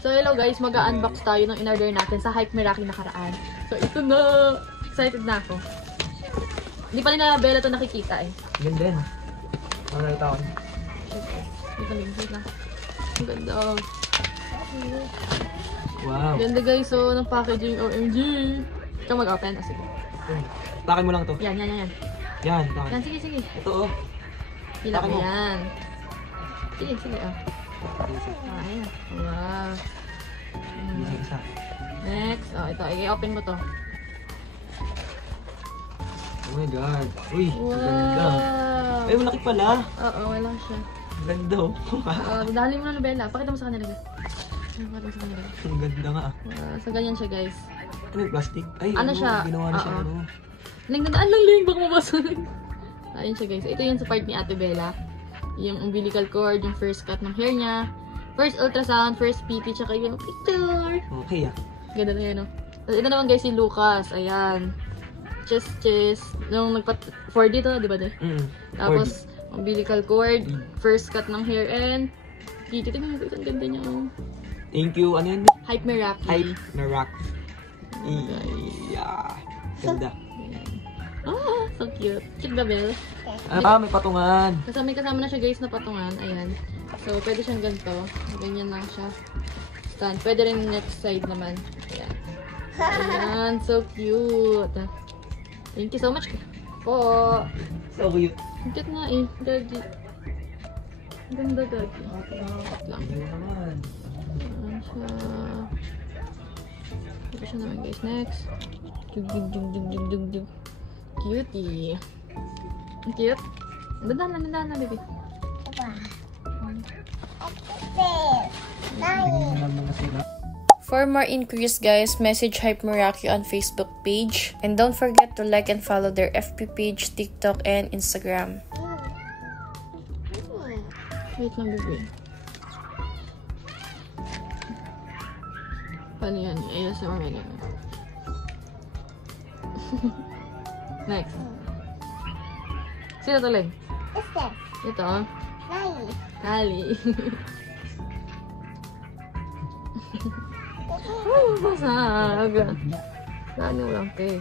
So, hello guys, mag-unbox tayo ng in-order natin sa Hype Meraki nakaraan. So, ito na! Excited na ako. Hindi pa nila Bella ito nakikita eh. Ganda yan. Nakakita ko. Ito na. Ang ganda. Wow. Ganda guys, so, ng packaging. OMG! Ikaw mag-open. Sige. Takin mo lang to. Yan. Yan, takin. Yan, sige. Ito oh. Hilak Takin mo. yan. Sige. Ayan. Wow. Isa. Next. Oh, ito. I-open mo to. Oh my god. Uy, ganda. Wow! Ay, malaki pala. Oo, wala siya. Ganda oh. Dali mo na Bella. Pakita mo sa kanila. Ang ganda nga ah. So, ganyan siya guys. Ano yung plastic? Ay, Ano siya? Ginawa na siya Oo. ano. Nagdadaan lang Ling. Baka mabasag. Ayun siya guys. Ito yung sa part ni Ate Bella. Yung umbilical cord, yung first cut ng hair niya. First ultrasound, first PT, tsaka yung picture. Okay ah. Ganda na yan, no? Tapos ito naman guys si Lucas. Ayan. Chest. Nung nagpat 4D to, di ba de? Tapos, umbilical cord, first cut ng hair, and PT. Tingnan mo, ang ganda niya. Oh. Thank you. Ano yun? Hype Meraki. Hype Merak. Yeah. Ganda. Ah, so cute. Cute ba, Belle? May patungan. Kasama na siya guys na patungan. Ayan. So, pwede siyang ganito. Ganyan lang siya. Stand. Pwede rin next side naman. Ayan. Ayan. So cute. Thank you so much po. So cute. Ang cute nga eh. Gagi. Ang ganda gagi. Lang. Ano naman? Ayan siya. Ito siya naman guys. Next. Jug. Cutie. Ang cute. Dandan na, baby. For more inquiries, guys, message Hype Meraki on Facebook page. And don't forget to like and follow their FB page, TikTok, and Instagram. Wait lang, baby. Paano yan? Ayos na mga Next. Sino to, Len? Ito. Kali. Basag. Ano lang, te.